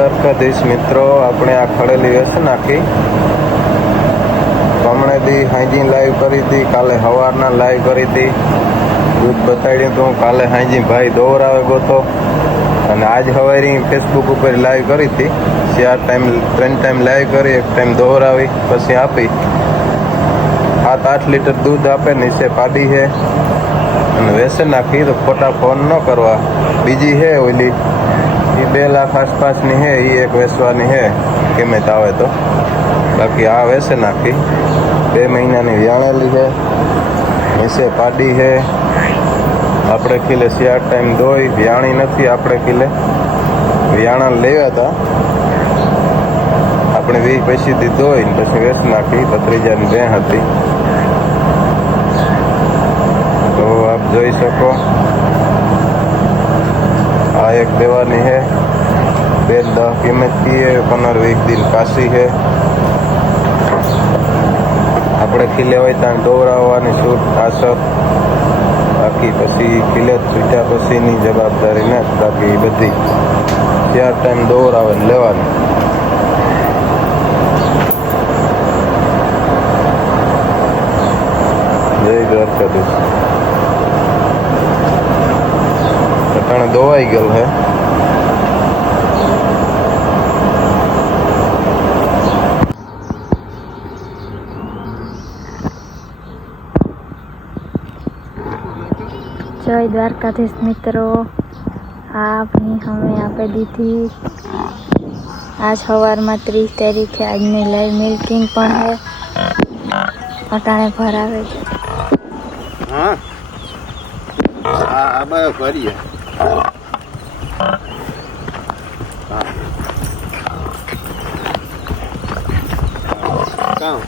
દ્વારકાધીશ મિત્રો, આપણે આ ખડેલી હશે નાખી હમણે દી હાંજી લાઈવ કરી હતી, કાલે સવારના લાઈવ કરી હતી, દૂધ બતાડ્યું હતું. કાલે હાંજી ભાઈ દોરાવે ગોતો અને આજ સવારે ફેસબુક ઉપર લાઈવ કરી હતી. 3 ટાઈમ લાઈવ કરી, એક ટાઈમ દોરાવી પછી આપી. 7-8 લીટર દૂધ આપે, નીચે પાડી છે અને વેસે નાખી. તો ખોટા ફોન ન કરવા. બીજી છે ઓલી, એ 2 લાખ આસપાસની છે, એ એક વેચવાની છે કિંમત આવે તો. બાકી આ વેસે નાખી 2 મહિનાની વ્યાણેલી છે, નીચે પાડી છે. આપણે કિલે 8 ટાઈમ દોઈ, વ્યાણી નથી. આપણે કિલે વ્યાણા લેવા હતા, આપણે 20 પૈસીથી દોઈ ને પછી વેચ નાખી. ભત્રીજાની બે હતી. તો આપ જોઈ શકો, આ એક દેવાની है, 2.10 કિંમત की है, 15-20 दिन કાશી है. આપણે ખીલે હોય ત્યાં દોરાવવાની છૂટ આસર. બાકી પછી ખીલે છૂટ્યા પછીની જવાબદારી ને, બાકી બધી 4 ટાઈમ દોરાવે ને લેવાની. જય દ્વારકાધીશ. અટાણે દોવાઈ ગયેલ હે. જય દ્વારકાધીશ મિત્રો, આપની અમે આપી દીધી આજ સવારમાં 30 તારીખે. આજની લાઈવ મિલ્કિંગ પણ है, અટાણે ભરાવે છે. હા આ બે ભરીએ. કામ